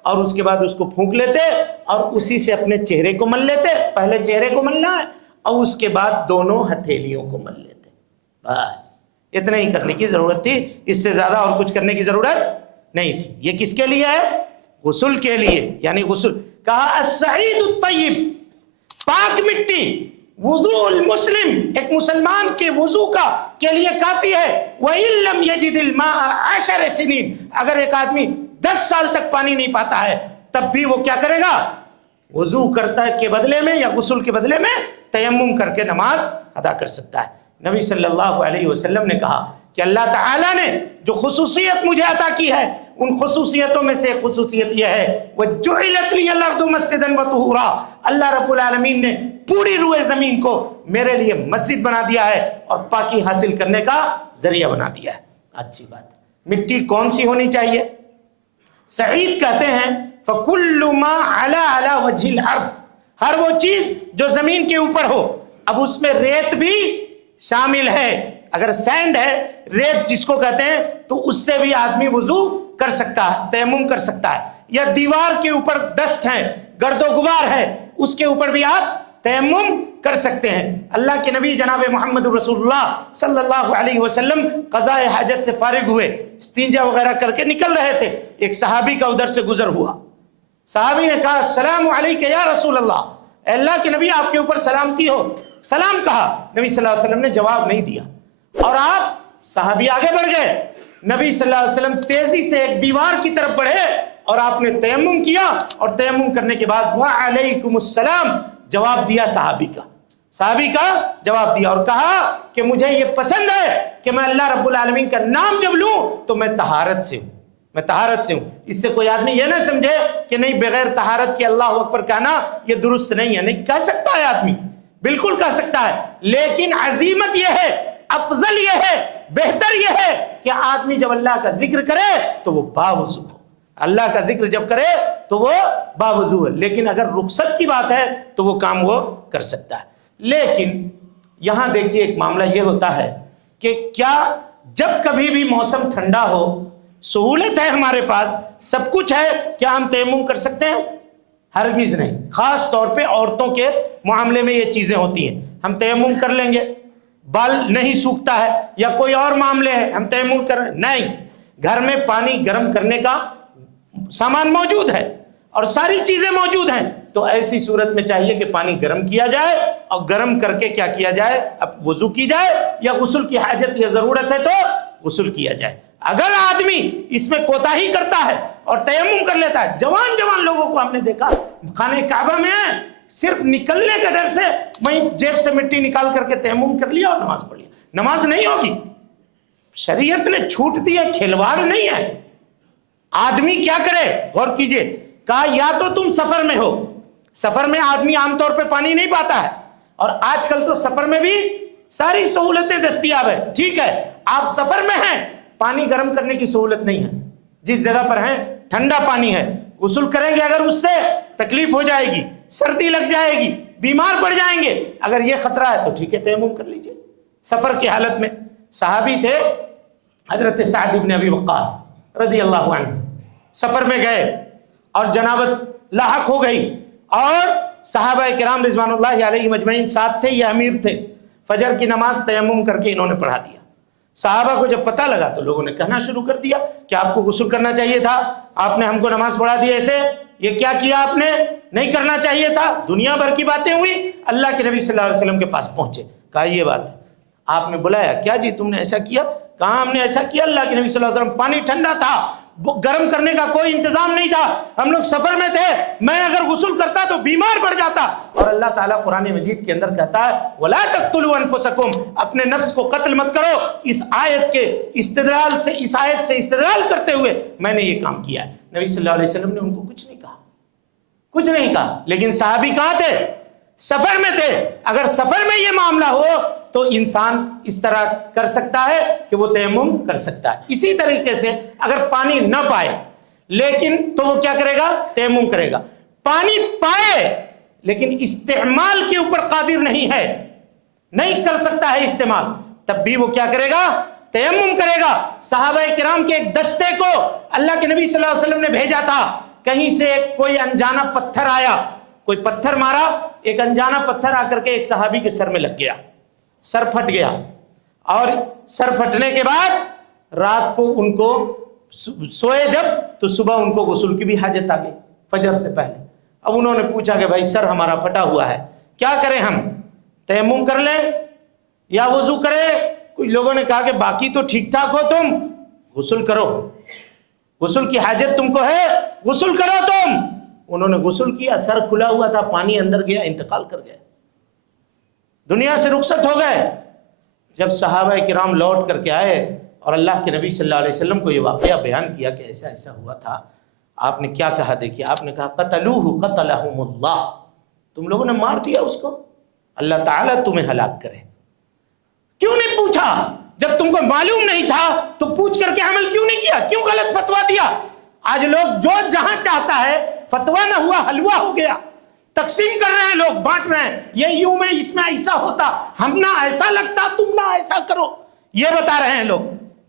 اور اس کے بعد اس کو پھونک لیتے اور اسی سے اپنے چہرے کو مل لیتے، پہلے چہرے کو ملنا ہے اور اس کے بعد دونوں ہتھیلیوں کو مل لیتے، بس اتنا ہی کرنے کی ضرورت تھی، اس سے زیادہ اور کچھ کرنے کی ضرورت نہیں تھی۔ یہ کس کے لیے ہے؟ غسل کے لیے، یعنی غسل کہا السعید الطیب، پاک مٹی، وضوء المسلم، ایک مسلمان کے وضو کا کے لیے کافی ہے۔ وَإِن لَّمْ يَجِدِ الْمَاءَ 10 سنین، اگر ایک آدمی 10 سال تک پانی نہیں پاتا ہے تب بھی وہ کیا کرے گا؟ وضو کرتا ہے کے بدلے میں یا غسل کے بدلے میں تیمم کر کے نماز ادا کر سکتا ہے۔ نبی صلی اللہ علیہ وسلم نے کہا کہ اللہ تعالیٰ نے جو خصوصیت مجھے عطا کی ہے ان خصوصیتوں میں سے خصوصیت یہ ہے وَجُعِلَتْ لِيَ الْأَرْضُ مَسْجِدًا وَطُهُورًا، اللہ رب العالمین نے پوری روئے زمین کو میرے لیے مسجد بنا دیا ہے اور پاکی حاصل کرنے کا ذریعہ بنا دیا ہے۔ اچھی بات، مٹی کون سی ہونی چاہیے؟ سعید کہتے ہیں فَكُلُّ مَا عَلَى وَجْهِ الْأَرْضِ، ہر وہ چیز جو زمین کے اوپر ہو۔ اب اس میں ریت بھی شامل ہے، اگر سینڈ ہے، ریت جس کو کہتے ہیں، تو اس سے بھی آدمی وضو کر سکتا ہے، تیمم کر سکتا ہے۔ یا دیوار کے اوپر ڈسٹ ہے، گرد و غبار ہے، اس کے اوپر بھی آپ تیمم کر سکتے ہیں۔ اللہ کے نبی جناب محمد رسول اللہ صلی اللہ علیہ وسلم قضاء حاجت سے فارغ ہوئے، استنجا وغیرہ کر کے نکل رہے تھے، ایک صحابی کا ادھر سے گزر ہوا، صحابی نے کہا السلام علیکہ یا رسول اللہ، اے اللہ کے نبی آپ کے اوپر سلامتی ہو، سلام کہا، نبی صلی اللہ علیہ وسلم نے جواب نہیں دیا، اور آپ صحابی آگے بڑھ گئے، نبی صلی اللہ علیہ وسلم تیزی سے ایک دیوار کی طرف بڑھے اور آپ نے تیمم کیا، اور تیمم کرنے کے بعد وعلیکم السلام جواب دیا، صحابی کا جواب دیا، اور کہا کہ مجھے یہ پسند ہے کہ میں اللہ رب العالمین کا نام جب لوں تو میں طہارت سے ہوں، میں طہارت سے ہوں۔ اس سے کوئی آدمی یہ نہ سمجھے کہ نہیں بغیر طہارت کے اللہ اکبر کہنا یہ درست نہیں ہے، نہیں کہہ سکتا ہے آدمی، بالکل کہہ سکتا ہے، لیکن عظیمت یہ ہے، افضل یہ ہے، بہتر یہ ہے کہ آدمی جب اللہ کا ذکر کرے تو وہ باوضو ہو، اللہ کا ذکر جب کرے تو وہ باوضو ہے، لیکن اگر رخصت کی بات ہے تو وہ کام وہ کر سکتا ہے۔ لیکن یہاں دیکھیے ایک معاملہ یہ ہوتا ہے کہ کیا جب کبھی بھی موسم ٹھنڈا ہو، سہولت ہے ہمارے پاس، سب کچھ ہے، کیا ہم تیمم کر سکتے ہیں؟ ہرگز نہیں، خاص طور پہ عورتوں کے معاملے میں یہ چیزیں ہوتی ہیں، ہم تیمم کر لیں گے، بال نہیں سوکھتا ہے یا کوئی اور معاملے ہیں ہم تیمم کر، نہیں، گھر میں پانی گرم کرنے کا سامان موجود ہے اور ساری چیزیں موجود ہیں، تو ایسی صورت میں چاہیے کہ پانی گرم کیا جائے اور گرم کر کے کیا کیا جائے، اب وضو کی جائے، یا غسل کی حاجت یا ضرورت ہے تو غسل کیا جائے۔ اگر آدمی اس میں کوتاہی کرتا ہے اور تیمم کر لیتا ہے، جوان لوگوں کو ہم نے دیکھا خانہ کعبہ میں صرف نکلنے کے ڈر سے وہیں جیب سے مٹی نکال کر کے تیمم کر لیا اور نماز پڑھ لیا، نماز نہیں ہوگی، شریعت نے چھوٹ دی ہے، کھلواڑ نہیں ہے۔ آدمی کیا کرے، غور کیجئے، کہا یا تو تم سفر میں ہو، سفر میں آدمی عام طور پہ پانی نہیں پاتا ہے، اور آج کل تو سفر میں بھی ساری سہولتیں دستیاب ہے، ٹھیک ہے، آپ سفر میں ہیں، پانی گرم کرنے کی سہولت نہیں ہے، جس جگہ پر ہیں ٹھنڈا پانی ہے، غسل کریں گے اگر اس سے تکلیف ہو جائے گی، سردی لگ جائے گی، بیمار پڑ جائیں گے، اگر یہ خطرہ ہے تو ٹھیک ہے تیمم کر لیجئے۔ سفر کی حالت میں صحابی تھے حضرت سعد بن ابی وقاص رضی اللہ عنہ، سفر میں گئے اور جنابت لاحق ہو گئی، اور صحابہ کرام رضوان اللہ علیہ مجمعین ساتھ تھے، یہ امیر تھے۔ فجر کی نماز تیمم کر کے انہوں نے پڑھا دیا۔ صحابہ کو جب پتہ لگا تو لوگوں نے کہنا شروع کر دیا کہ آپ کو غسل کرنا چاہیے تھا، آپ نے ہم کو نماز پڑھا دی ایسے، یہ کیا کیا آپ نے، نہیں کرنا چاہیے تھا۔ دنیا بھر کی باتیں ہوئی، اللہ کے نبی صلی اللہ علیہ وسلم کے پاس پہنچے، کہا یہ بات ہے۔ آپ نے بلایا، کیا جی تم نے ایسا کیا؟ کہا ہم نے ایسا کیا، اللہ کے نبی صلی اللہ علیہ وسلم، پانی ٹھنڈا تھا، گرم کرنے کا کوئی انتظام نہیں تھا، ہم لوگ سفر میں تھے، میں اگر غسل کرتا تو بیمار پڑ جاتا۔ اور اللہ تعالیٰ قرآن مجید کے اندر کہتا ہے وَلَا تَقْتُلُوا أَنفُسَكُمْ، اپنے نفس کو قتل مت کرو۔ اس آیت کے استدلال سے، اس آیت سے استدلال کرتے ہوئے میں نے یہ کام کیا ہے۔ نبی صلی اللہ علیہ وسلم نے ان کو کچھ نہیں کہا، کچھ نہیں کہا۔ لیکن صحابی کہاں تھے؟ سفر میں تھے۔ اگر سفر میں یہ معاملہ ہو تو انسان اس طرح کر سکتا ہے کہ وہ تیمم کر سکتا ہے۔ اسی طریقے سے اگر پانی نہ پائے لیکن تو وہ کیا کرے گا؟ تیمم کرے گا۔ پانی پائے لیکن استعمال کے اوپر قادر نہیں ہے، نہیں کر سکتا ہے استعمال، تب بھی وہ کیا کرے گا؟ تیمم کرے گا۔ صحابہ کرام کے ایک دستے کو اللہ کے نبی صلی اللہ علیہ وسلم نے بھیجا تھا، کہیں سے کوئی انجانا پتھر آیا، کوئی پتھر مارا، ایک انجانا پتھر آ کر کے ایک صحابی کے سر میں لگ گیا، سر پھٹ گیا، اور سر پھٹنے کے بعد رات کو ان کو سوئے جب تو صبح ان کو غسل کی بھی حاجت آ گئی فجر سے پہلے۔ اب انہوں نے پوچھا کہ بھائی سر ہمارا پھٹا ہوا ہے، کیا کریں ہم؟ تیمم کر لیں یا وضو کریں؟ کچھ لوگوں نے کہا کہ باقی تو ٹھیک ٹھاک ہو تم، غسل کرو، غسل کی حاجت تم کو ہے، غسل کرو تم۔ انہوں نے غسل کیا، سر کھلا ہوا تھا، پانی اندر گیا، انتقال کر گئے، دنیا سے رخصت ہو گئے۔ جب صحابہ کرام لوٹ کر کے آئے اور اللہ کے نبی صلی اللہ علیہ وسلم کو یہ واقعہ بیان کیا کہ ایسا ایسا ہوا تھا، آپ نے کیا کہا؟ دیکھیے، آپ نے کہا قتلوہ قتلہم اللہ، تم لوگوں نے مار دیا اس کو، اللہ تعالیٰ تمہیں ہلاک کرے۔ کیوں نہیں پوچھا؟ جب تم کو معلوم نہیں تھا تو پوچھ کر کے عمل کیوں نہیں کیا؟ کیوں غلط فتویٰ دیا؟ آج لوگ جو جہاں چاہتا ہے، فتویٰ نہ ہوا حلوہ ہو گیا، تقسیم کر رہے ہیں، لوگ بانٹ رہے ہیں، یہ یوں میں اس میں ایسا ہوتا، ہم نہ ایسا لگتا، تم نہ ایسا کرو، یہ بتا رہے ہیں لوگ۔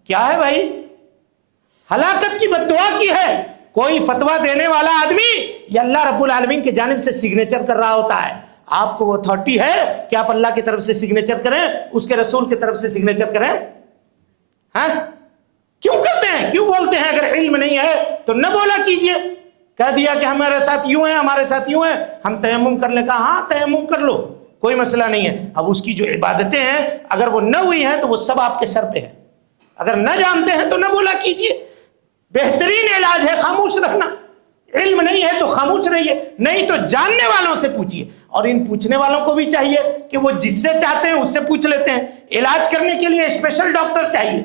کیا ہے بھائی؟ ہلاکت کی بد دعا کی ہے۔ کوئی فتویٰ دینے والا آدمی یہ اللہ رب العالمین کی جانب سے سگنیچر کر رہا ہوتا ہے، آپ کو وہ اتھارٹی ہے کہ آپ اللہ کی طرف سے سگنیچر کریں، اس کے رسول کی طرف سے سگنیچر کریں؟ ہاں کیوں کرتے ہیں؟ کیوں بولتے ہیں؟ اگر علم نہیں ہے تو نہ بولا کیجئے، کہہ دیا کہ ہمارے ساتھ یوں ہے، ہمارے ساتھ یوں ہے، ہم تیمم کر لیں، کہا ہاں تیمم کر لو، کوئی مسئلہ نہیں ہے۔ اب اس کی جو عبادتیں ہیں اگر وہ نہ ہوئی ہیں تو وہ سب آپ کے سر پہ ہے، اگر نہ جانتے ہیں تو نہ بولا کیجئے۔ بہترین علاج ہے خاموش رہنا، علم نہیں ہے تو خاموش رہیے، نہیں تو جاننے والوں سے پوچھیے، اور ان پوچھنے والوں کو بھی چاہیے کہ وہ جس سے چاہتے ہیں اس سے پوچھ لیتے ہیں۔ علاج کرنے کے لیے اسپیشل ڈاکٹر چاہیے،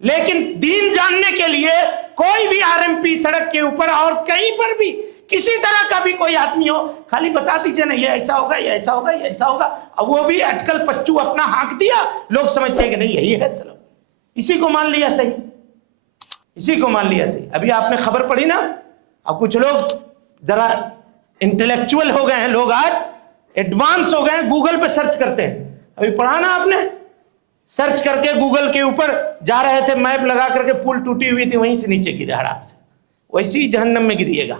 لیکن دین جاننے کے لیے کوئی بھی RMP سڑک کے اوپر اور کہیں پر بھی کسی طرح کا بھی کوئی آدمی ہو، خالی بتا دیجئے نا یہ ایسا ہوگا، یہ ایسا ہوگا، یہ ایسا ہوگا، اب وہ بھی اٹکل پچو اپنا ہانک دیا، لوگ سمجھتے ہیں کہ نہیں یہی ہے، چلو اسی کو مان لیا صحیح، اسی کو مان لیا صحیح۔ ابھی آپ نے خبر پڑھی نا، اب کچھ لوگ ذرا انٹلیکچوئل ہو گئے ہیں، لوگ آج ایڈوانس ہو گئے ہیں، گوگل پہ سرچ کرتے ہیں۔ ابھی پڑھا نا آپ نے، سرچ کر کے گوگل کے اوپر جا رہے تھے، میپ لگا کر کے پل ٹوٹی ہوئی تھی، وہیں سے نیچے گرے ہڑاک سے، ویسے ہی جہنم میں گریے گا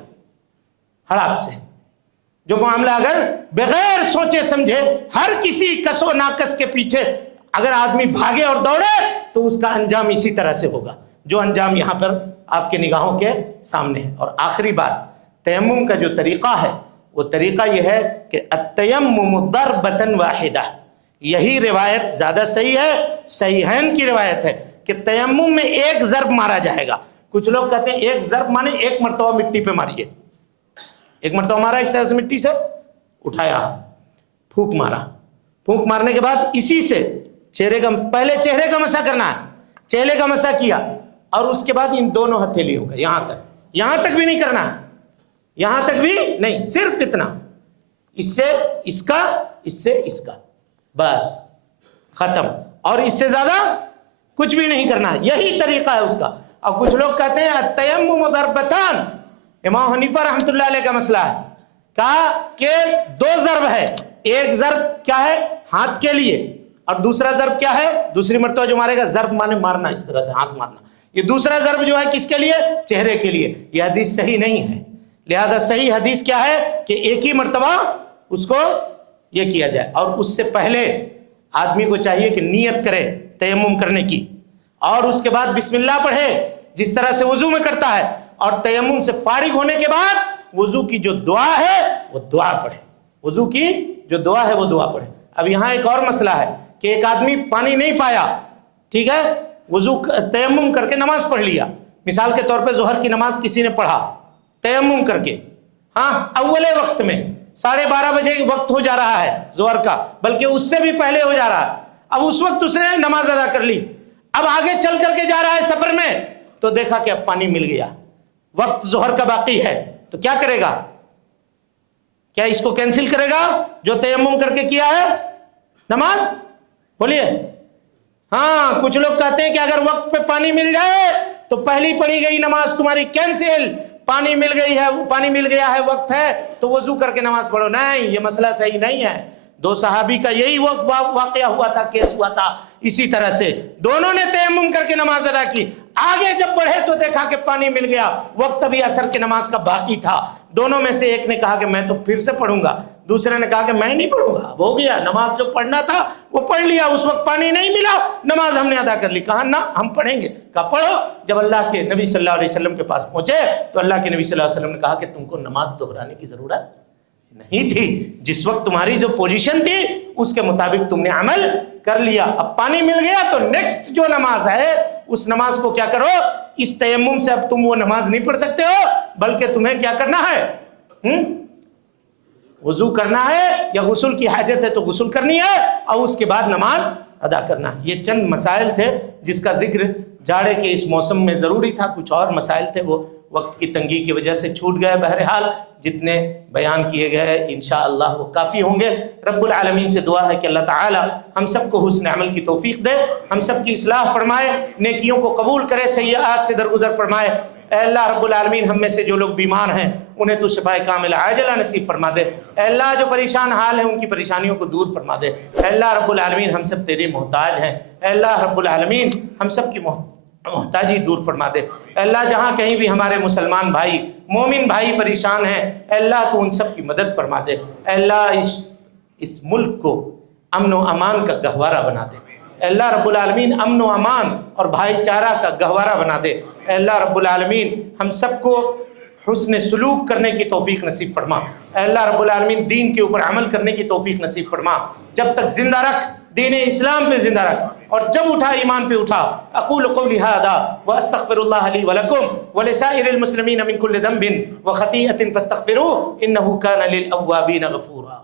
ہڑاک سے۔ جو معاملہ اگر بغیر سوچے سمجھے ہر کسی کس و ناقص کے پیچھے اگر آدمی بھاگے اور دوڑے تو اس کا انجام اسی طرح سے ہوگا جو انجام یہاں پر آپ کے نگاہوں کے سامنے ہے۔ اور آخری بات، تیمم کا جو طریقہ ہے وہ طریقہ یہ ہے کہ التیمم ضربۃ واحدہ، یہی روایت زیادہ صحیح ہے، صحیحین کی روایت ہے کہ تیمم میں ایک ضرب مارا جائے گا۔ کچھ لوگ کہتے ہیں ایک ضرب مانے ایک مرتبہ مٹی پہ ماریے، ایک مرتبہ مارا اس طرح سے مٹی سے اٹھایا، پھونک مارا، پھونک مارنے کے بعد اسی سے چہرے کا، پہلے چہرے کا مسح کرنا ہے، چہرے کا مسح کیا اور اس کے بعد ان دونوں ہتھیلیوں کا یہاں تک بھی نہیں کرنا ہے، یہاں تک بھی نہیں، صرف اتنا، اس سے اس کا، اس سے اس کا، بس ختم، اور اس سے زیادہ کچھ بھی نہیں کرنا ہے، یہی طریقہ ہے اس کا۔ اور کچھ لوگ کہتے ہیں التیمم ضربتان، امام حنیفہ رحمۃ اللہ علیہ کا مسئلہ ہے کہا کہ دو ضرب ہے، ایک ضرب کیا ہے ہاتھ کے لیے، اور دوسرا ضرب کیا ہے، دوسری مرتبہ جو مارے گا، ضرب مانے مارنا، اس طرح سے ہاتھ مارنا، یہ دوسرا ضرب جو ہے کس کے لیے، چہرے کے لیے. یہ حدیث صحیح نہیں ہے. لہذا صحیح حدیث کیا ہے کہ ایک ہی مرتبہ اس کو یہ کیا جائے. اور اس سے پہلے آدمی کو چاہیے کہ نیت کرے تیمم کرنے کی، اور اس کے بعد بسم اللہ پڑھے جس طرح سے وضو میں کرتا ہے، اور تیمم سے فارغ ہونے کے بعد وضو کی جو دعا ہے وہ دعا پڑھے، وضو کی جو دعا ہے وہ دعا پڑھے. اب یہاں ایک اور مسئلہ ہے کہ ایک آدمی پانی نہیں پایا، ٹھیک ہے، وضو تیمم کر کے نماز پڑھ لیا. مثال کے طور پہ ظہر کی نماز کسی نے پڑھا تیمم کر کے، ہاں اول وقت میں 12:30 بجے وقت ہو جا رہا ہے ظہر کا، بلکہ اس سے بھی پہلے ہو جا رہا ہے. اب اس وقت اس نے نماز ادا کر لی، اب آگے چل کر کے جا رہا ہے سفر میں، تو دیکھا کہ اب پانی مل گیا، وقت ظہر کا باقی ہے، تو کیا کرے گا؟ کیا اس کو کینسل کرے گا جو تیمم کر کے کیا ہے نماز؟ بولیے. ہاں کچھ لوگ کہتے ہیں کہ اگر وقت پہ پانی مل جائے تو پہلی پڑھی گئی نماز تمہاری کینسل، پانی مل گئی ہے، پانی مل گیا ہے، وقت ہے تو وضو کر کے نماز پڑھو. نہیں، یہ مسئلہ صحیح نہیں ہے. دو صحابی کا یہی واقعہ ہوا تھا، کیس ہوا تھا. اسی طرح سے دونوں نے تیمم کر کے نماز ادا کی، آگے جب بڑھے تو دیکھا کہ پانی مل گیا، وقت ابھی عصر کی نماز کا باقی تھا. دونوں میں سے ایک نے کہا کہ میں تو پھر سے پڑھوں گا، دوسرے نے کہا کہ میں نہیں پڑھوں گا، ہو گیا، نماز جو پڑھنا تھا وہ پڑھ لیا، اس وقت پانی نہیں ملا، نماز ہم نے ادا کر لی. کہا نہ ہم پڑھیں گے. کہا پڑھو. جب اللہ کے نبی صلی اللہ علیہ وسلم کے پاس پہنچے تو اللہ کے نبی صلی اللہ علیہ وسلم نے کہا کہ تم کو نماز دہرانے کی ضرورت نہیں تھی، جس وقت تمہاری جو پوزیشن تھی اس کے مطابق تم نے عمل کر لیا. اب پانی مل گیا تو نیکسٹ جو نماز ہے اس نماز کو کیا کرو، اس تیمم سے اب تم وہ نماز نہیں پڑھ سکتے ہو، بلکہ تمہیں کیا کرنا ہے، وضو کرنا ہے، یا غسل کی حاجت ہے تو غسل کرنی ہے، اور اس کے بعد نماز ادا کرنا ہے. یہ چند مسائل تھے جس کا ذکر جاڑے کے اس موسم میں ضروری تھا. کچھ اور مسائل تھے وہ وقت کی تنگی کی وجہ سے چھوٹ گئے. بہرحال جتنے بیان کیے گئے انشاءاللہ وہ کافی ہوں گے. رب العالمین سے دعا ہے کہ اللہ تعالی ہم سب کو حسن عمل کی توفیق دے، ہم سب کی اصلاح فرمائے، نیکیوں کو قبول کرے، سیئات سے درگزر فرمائے. اے اللہ رب العالمین ہم میں سے جو لوگ بیمار ہیں انہیں تو شفائے کاملہ عاجلہ نصیب فرما دے. اے اللہ جو پریشان حال ہیں ان کی پریشانیوں کو دور فرما دے. اے اللہ رب العالمین ہم سب تیرے محتاج ہیں. اے اللہ رب العالمین ہم سب کی محتاجی دور فرما دے. اے اللہ جہاں کہیں بھی ہمارے مسلمان بھائی، مومن بھائی پریشان ہیں، اے اللہ تو ان سب کی مدد فرما دے. اے اللہ اس ملک کو امن و امان کا گہوارہ بنا دے. اے اللہ رب العالمین امن و امان اور بھائی چارہ کا گہوارہ بنا دے. اے اللہ رب العالمین ہم سب کو حسن سلوک کرنے کی توفیق نصیب فرما. اے اللہ رب العالمین دین کے اوپر عمل کرنے کی توفیق نصیب فرما. جب تک زندہ رکھ، دین اسلام پہ زندہ رکھ، اور جب اٹھا ایمان پہ اٹھا. اقول قولی ھذا واستغفر اللہ لی ولکم ولسائر المسلمین من کل ذنب وخطیئۃ فاستغفروہ انہ کان للأوابین غفورا.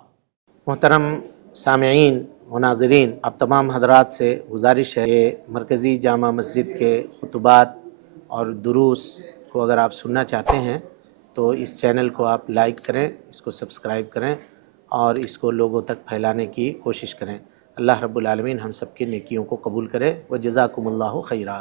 محترم سامعین و ناظرین، اب تمام حضرات سے گزارش ہے کہ مرکزی جامع مسجد کے خطبات اور دروس کو اگر آپ سننا چاہتے ہیں تو اس چینل کو آپ لائک کریں، اس کو سبسکرائب کریں اور اس کو لوگوں تک پھیلانے کی کوشش کریں. اللہ رب العالمین ہم سب کی نیکیوں کو قبول کرے. وجزاکم اللہ خیرا.